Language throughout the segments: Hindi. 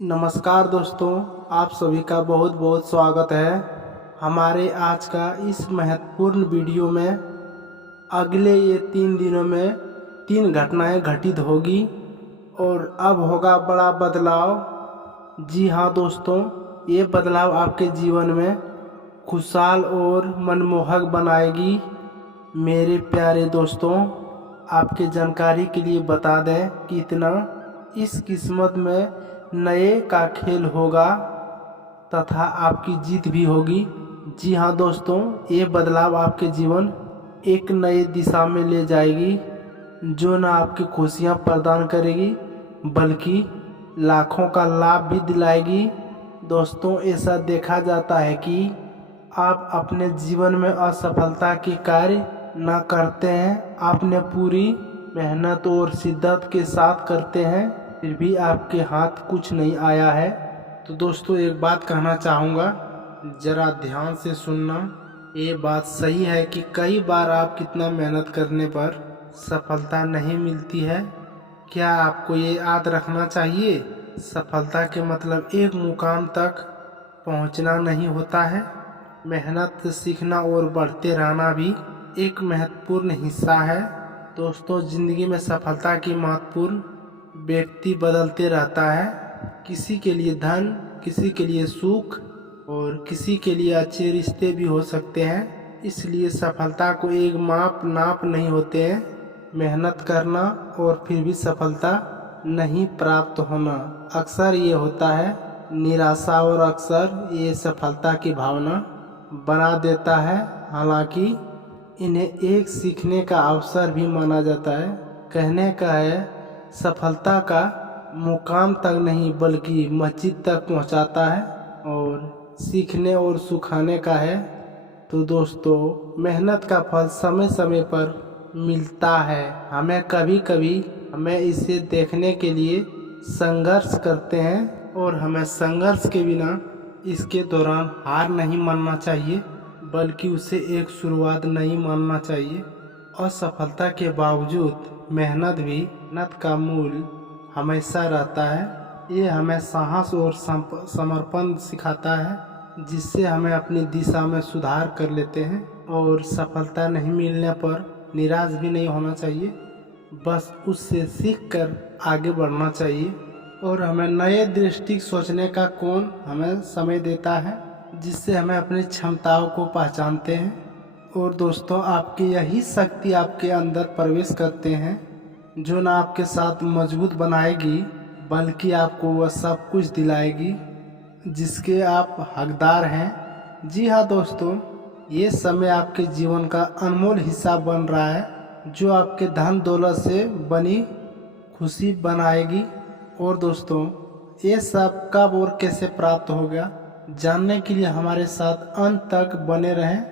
नमस्कार दोस्तों, आप सभी का बहुत बहुत स्वागत है हमारे आज का इस महत्वपूर्ण वीडियो में। अगले ये 3 दिनों में 3 घटनाएं घटित होगी और अब होगा बड़ा बदलाव। जी हाँ दोस्तों, ये बदलाव आपके जीवन में खुशहाल और मनमोहक बनाएगी। मेरे प्यारे दोस्तों, आपके जानकारी के लिए बता दें कि इतना इस किस्मत में नए का खेल होगा तथा आपकी जीत भी होगी। जी हाँ दोस्तों, ये बदलाव आपके जीवन एक नई दिशा में ले जाएगी, जो न आपकी खुशियाँ प्रदान करेगी बल्कि लाखों का लाभ भी दिलाएगी। दोस्तों, ऐसा देखा जाता है कि आप अपने जीवन में असफलता के कार्य न करते हैं, आपने पूरी मेहनत और शिद्दत के साथ करते हैं, फिर भी आपके हाथ कुछ नहीं आया है। तो दोस्तों, एक बात कहना चाहूँगा, ज़रा ध्यान से सुनना। ये बात सही है कि कई बार आप कितना मेहनत करने पर सफलता नहीं मिलती है। क्या आपको ये याद रखना चाहिए, सफलता के मतलब एक मुकाम तक पहुंचना नहीं होता है। मेहनत, सीखना और बढ़ते रहना भी एक महत्वपूर्ण हिस्सा है। दोस्तों, ज़िंदगी में सफलता की महत्वपूर्ण व्यक्ति बदलते रहता है। किसी के लिए धन, किसी के लिए सुख और किसी के लिए अच्छे रिश्ते भी हो सकते हैं। इसलिए सफलता को एक नाप नहीं होते हैं। मेहनत करना और फिर भी सफलता नहीं प्राप्त होना, अक्सर ये होता है निराशा, और अक्सर ये सफलता की भावना बना देता है। हालांकि इन्हें एक सीखने का अवसर भी माना जाता है। कहने का है, सफलता का मुकाम तक नहीं बल्कि मस्जिद तक पहुंचाता है, और सीखने और सुखाने का है तो दोस्तों, मेहनत का फल समय समय पर मिलता है। हमें इसे देखने के लिए संघर्ष करते हैं, और हमें संघर्ष के बिना इसके दौरान हार नहीं मानना चाहिए बल्कि उसे एक शुरुआत नहीं मानना चाहिए। असफलता के बावजूद मेहनत का मूल हमेशा रहता है। ये हमें साहस और समर्पण सिखाता है, जिससे हमें अपनी दिशा में सुधार कर लेते हैं। और सफलता नहीं मिलने पर निराश भी नहीं होना चाहिए, बस उससे सीख कर आगे बढ़ना चाहिए। और हमें नए दृष्टि सोचने का कोण हमें समय देता है, जिससे हमें अपनी क्षमताओं को पहचानते हैं। और दोस्तों, आपकी यही शक्ति आपके अंदर प्रवेश करते हैं, जो ना आपके साथ मजबूत बनाएगी बल्कि आपको वह सब कुछ दिलाएगी जिसके आप हकदार हैं। जी हाँ दोस्तों, ये समय आपके जीवन का अनमोल हिस्सा बन रहा है, जो आपके धन दौलत से बनी खुशी बनाएगी। और दोस्तों, ये सब कब और कैसे प्राप्त होगा, जानने के लिए हमारे साथ अंत तक बने रहें।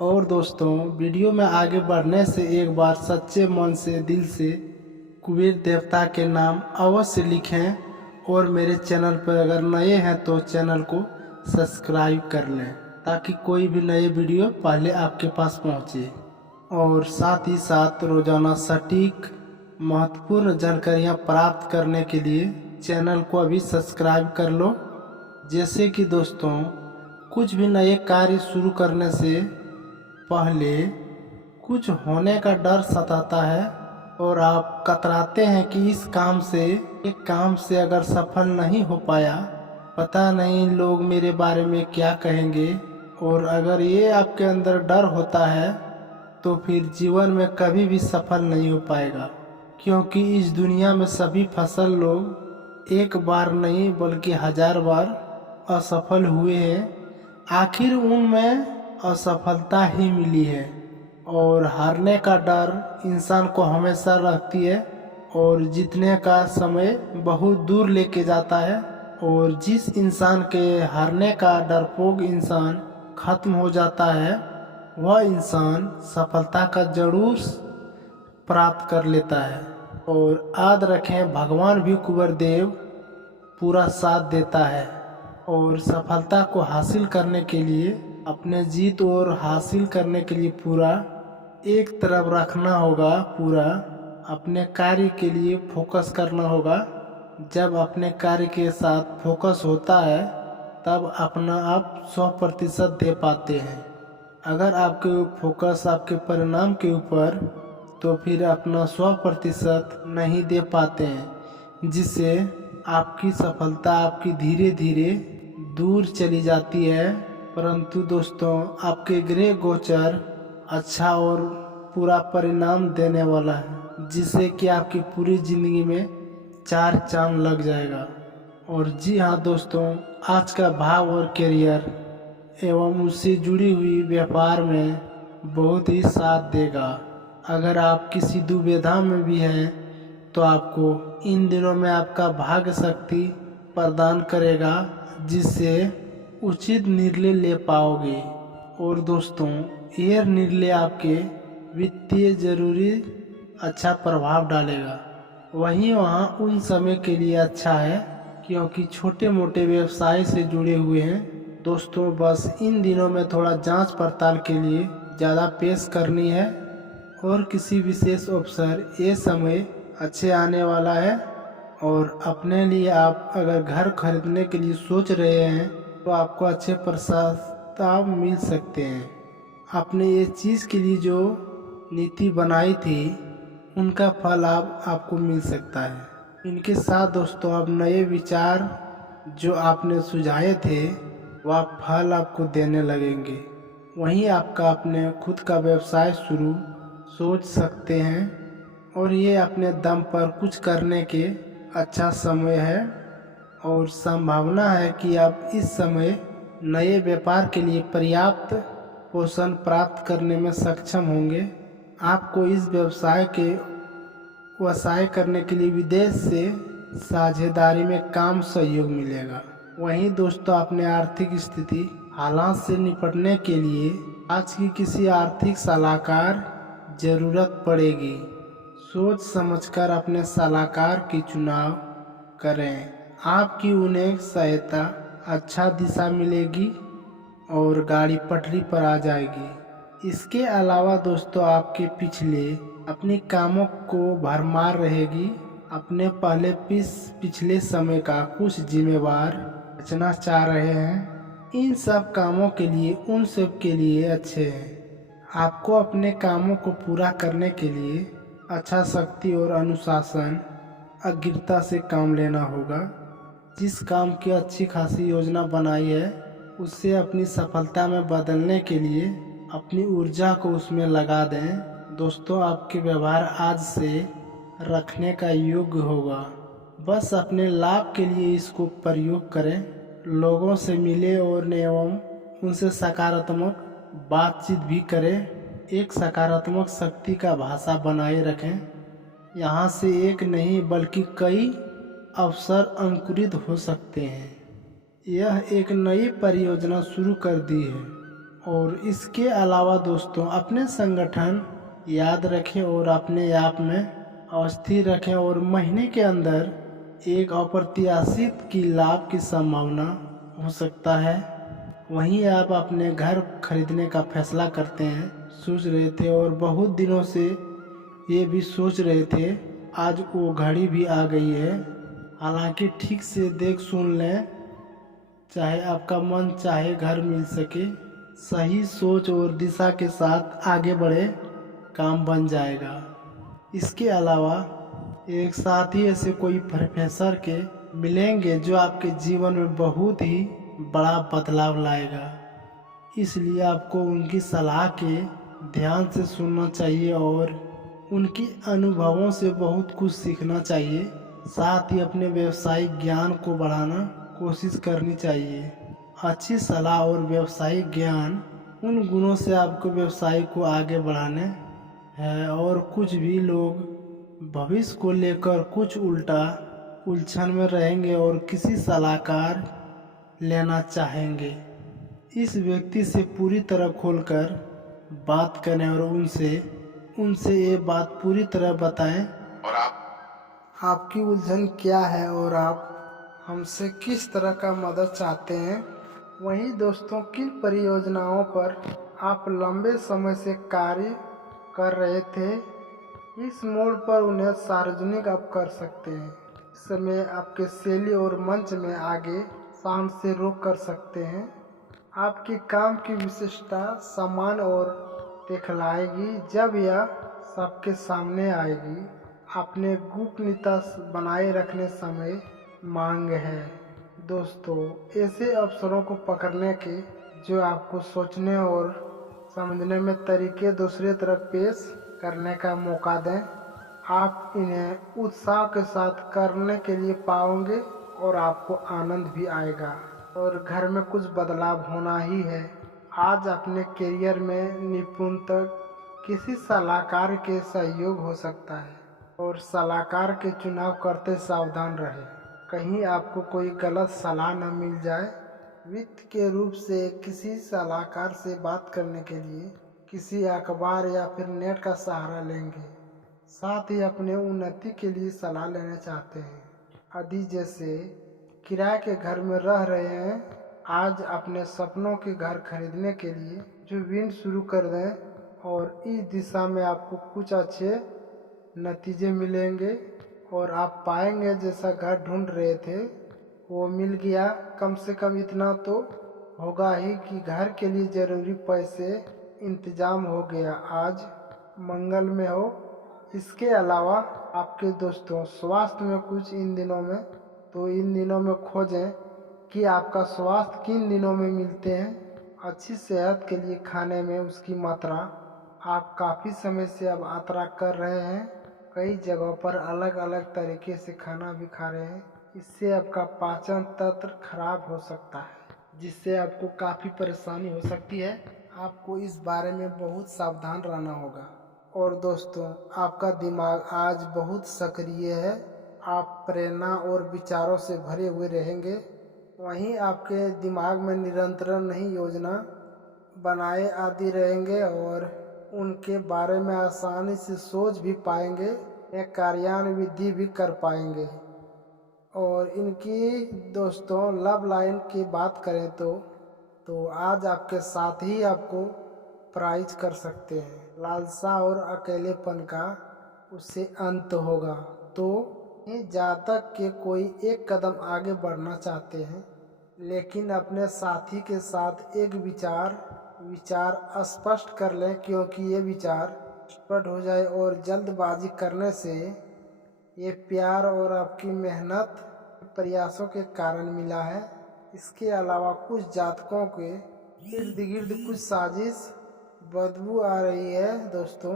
और दोस्तों, वीडियो में आगे बढ़ने से एक बार सच्चे मन से, दिल से कुबेर देवता के नाम अवश्य लिखें, और मेरे चैनल पर अगर नए हैं तो चैनल को सब्सक्राइब कर लें, ताकि कोई भी नए वीडियो पहले आपके पास पहुंचे। और साथ ही साथ रोजाना सटीक महत्वपूर्ण जानकारियां प्राप्त करने के लिए चैनल को अभी सब्सक्राइब कर लो। जैसे कि दोस्तों, कुछ भी नए कार्य शुरू करने से पहले कुछ होने का डर सताता है, और आप कतराते हैं कि इस काम से अगर सफल नहीं हो पाया, पता नहीं लोग मेरे बारे में क्या कहेंगे। और अगर ये आपके अंदर डर होता है तो फिर जीवन में कभी भी सफल नहीं हो पाएगा, क्योंकि इस दुनिया में सभी फसल लोग एक बार नहीं बल्कि 1000 बार असफल हुए हैं। आखिर उनमें असफलता ही मिली है। और हारने का डर इंसान को हमेशा रहती है, और जीतने का समय बहुत दूर लेके जाता है। और जिस इंसान के हारने का डरपोक इंसान खत्म हो जाता है, वह इंसान सफलता का जरूर प्राप्त कर लेता है। और याद रखें, भगवान भी कुंवर देव पूरा साथ देता है। और सफलता को हासिल करने के लिए, अपने जीत और हासिल करने के लिए पूरा एक तरफ रखना होगा, पूरा अपने कार्य के लिए फोकस करना होगा, जब अपने कार्य के साथ फोकस होता है तब अपना आप 100% दे पाते हैं। अगर आपके फोकस आपके परिणाम के ऊपर तो फिर अपना 100% नहीं दे पाते हैं, जिससे आपकी सफलता आपकी धीरे धीरे दूर चली जाती है। परंतु दोस्तों, आपके गृह गोचर अच्छा और पूरा परिणाम देने वाला है, जिससे कि आपकी पूरी जिंदगी में 4 चांद लग जाएगा। और जी हाँ दोस्तों, आज का भाव और करियर एवं उससे जुड़ी हुई व्यापार में बहुत ही साथ देगा। अगर आप किसी दुविधा में भी हैं तो आपको इन दिनों में आपका भाग्य शक्ति प्रदान करेगा, जिससे उचित निर्णय ले पाओगे। और दोस्तों, यह निर्णय आपके वित्तीय जरूरी अच्छा प्रभाव डालेगा। वहीं वहाँ उन समय के लिए अच्छा है क्योंकि छोटे मोटे व्यवसाय से जुड़े हुए हैं। दोस्तों, बस इन दिनों में थोड़ा जांच पड़ताल के लिए ज़्यादा पेश करनी है। और किसी विशेष अवसर ये समय अच्छे आने वाला है। और अपने लिए आप अगर घर खरीदने के लिए सोच रहे हैं तो आपको अच्छे प्रस्ताव मिल सकते हैं। आपने ये चीज़ के लिए जो नीति बनाई थी उनका फल आपको मिल सकता है। इनके साथ दोस्तों, अब नए विचार जो आपने सुझाए थे वह फल आपको देने लगेंगे। वहीं आपका अपने खुद का व्यवसाय शुरू सोच सकते हैं और ये अपने दम पर कुछ करने के अच्छा समय है। और संभावना है कि आप इस समय नए व्यापार के लिए पर्याप्त पोषण प्राप्त करने में सक्षम होंगे। आपको इस व्यवसाय करने के लिए विदेश से साझेदारी में काम सहयोग मिलेगा। वहीं दोस्तों, अपने आर्थिक स्थिति हालात से निपटने के लिए आज की किसी आर्थिक सलाहकार जरूरत पड़ेगी। सोच समझकर अपने सलाहकार की चुनाव करें, आपकी उन्हें सहायता अच्छा दिशा मिलेगी और गाड़ी पटरी पर आ जाएगी। इसके अलावा दोस्तों, आपके अपने कामों को भरमार रहेगी। अपने पिछले समय का कुछ जिम्मेवार बचना चाह रहे हैं। इन सब कामों के लिए उन सब के लिए अच्छे हैं। आपको अपने कामों को पूरा करने के लिए अच्छा शक्ति और अनुशासन अग्रता से काम लेना होगा। जिस काम की अच्छी खासी योजना बनाई है उससे अपनी सफलता में बदलने के लिए अपनी ऊर्जा को उसमें लगा दें। दोस्तों, आपके व्यवहार आज से रखने का योग्य होगा। बस अपने लाभ के लिए इसको प्रयोग करें। लोगों से मिले और एवं उनसे सकारात्मक बातचीत भी करें। एक सकारात्मक शक्ति का भाषा बनाए रखें। यहाँ से एक नहीं बल्कि कई अवसर अंकुरित हो सकते हैं। यह एक नई परियोजना शुरू कर दी है। और इसके अलावा दोस्तों, अपने संगठन याद रखें और अपने आप में अस्थिर रखें। और महीने के अंदर एक अप्रत्याशित की लाभ की संभावना हो सकता है। वहीं आप अपने घर खरीदने का फैसला करते हैं, सोच रहे थे और बहुत दिनों से ये भी सोच रहे थे। आज वो घड़ी भी आ गई है। हालांकि ठीक से देख सुन लें, चाहे आपका मन चाहे घर मिल सके। सही सोच और दिशा के साथ आगे बढ़े, काम बन जाएगा। इसके अलावा एक साथ ही ऐसे कोई प्रोफेसर के मिलेंगे जो आपके जीवन में बहुत ही बड़ा बदलाव लाएगा। इसलिए आपको उनकी सलाह के ध्यान से सुनना चाहिए और उनके अनुभवों से बहुत कुछ सीखना चाहिए। साथ ही अपने व्यावसायिक ज्ञान को बढ़ाना कोशिश करनी चाहिए। अच्छी सलाह और व्यावसायिक ज्ञान उन गुणों से आपको व्यवसाय को आगे बढ़ाने है। और कुछ भी लोग भविष्य को लेकर कुछ उलझन में रहेंगे और किसी सलाहकार लेना चाहेंगे। इस व्यक्ति से पूरी तरह खोलकर बात करें और उनसे ये बात पूरी तरह बताएं और आपकी उलझन क्या है और आप हमसे किस तरह का मदद चाहते हैं। वहीं दोस्तों, किन परियोजनाओं पर आप लंबे समय से कार्य कर रहे थे, इस मोड़ पर उन्हें सार्वजनिक आप कर सकते हैं। समय आपके शैली और मंच में आगे शांत से रोक कर सकते हैं। आपके काम की विशेषता सम्मान और दिखलाएगी जब यह सबके सामने आएगी। अपने गोपनीयता बनाए रखने समय मांग है। दोस्तों, ऐसे अवसरों को पकड़ने के जो आपको सोचने और समझने में तरीके दूसरे तरफ पेश करने का मौका दें। आप इन्हें उत्साह के साथ करने के लिए पाओगे और आपको आनंद भी आएगा। और घर में कुछ बदलाव होना ही है। आज अपने करियर में निपुणता किसी सलाहकार के सहयोग हो सकता है और सलाहकार के चुनाव करते सावधान रहें, कहीं आपको कोई गलत सलाह न मिल जाए। वित्त के रूप से किसी सलाहकार से बात करने के लिए किसी अखबार या फिर नेट का सहारा लेंगे। साथ ही अपने उन्नति के लिए सलाह लेना चाहते हैं। आदि जैसे किराए के घर में रह रहे हैं, आज अपने सपनों के घर खरीदने के लिए जुनून शुरू कर दें और इस दिशा में आपको कुछ अच्छे नतीजे मिलेंगे और आप पाएंगे जैसा घर ढूंढ रहे थे वो मिल गया। कम से कम इतना तो होगा ही कि घर के लिए ज़रूरी पैसे इंतजाम हो गया। आज मंगल में हो। इसके अलावा आपके दोस्तों स्वास्थ्य में कुछ इन दिनों में खोजें कि आपका स्वास्थ्य किन दिनों में मिलते हैं। अच्छी सेहत के लिए खाने में उसकी मात्रा आप काफ़ी समय से अब यात्रा कर रहे हैं, कई जगहों पर अलग अलग तरीके से खाना भी खा रहे हैं। इससे आपका पाचन तंत्र खराब हो सकता है, जिससे आपको काफ़ी परेशानी हो सकती है। आपको इस बारे में बहुत सावधान रहना होगा। और दोस्तों, आपका दिमाग आज बहुत सक्रिय है। आप प्रेरणा और विचारों से भरे हुए रहेंगे। वहीं आपके दिमाग में निरंतर नई योजना बनाए आदि रहेंगे और उनके बारे में आसानी से सोच भी पाएंगे या कार्यान्वित भी कर पाएंगे। और इनकी दोस्तों लव लाइन की बात करें तो आज आपके साथ ही आपको प्राइज कर सकते हैं। लालसा और अकेलेपन का उससे अंत होगा। तो ये जातक के कोई एक कदम आगे बढ़ना चाहते हैं, लेकिन अपने साथी के साथ एक विचार स्पष्ट कर लें, क्योंकि ये विचार स्पष्ट हो जाए और जल्दबाजी करने से ये प्यार और आपकी मेहनत प्रयासों के कारण मिला है। इसके अलावा कुछ जातकों के इर्द गिर्द कुछ साजिश बदबू आ रही है दोस्तों।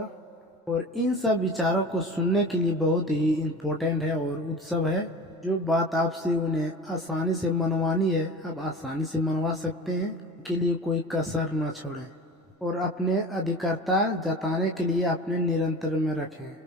और इन सब विचारों को सुनने के लिए बहुत ही इम्पोर्टेंट है और उत्सव है। जो बात आपसे उन्हें आसानी से मनवानी है, आप आसानी से मनवा सकते हैं। के लिए कोई कसर न छोड़ें और अपने अधिकारता जताने के लिए अपने निरंतर में रखें।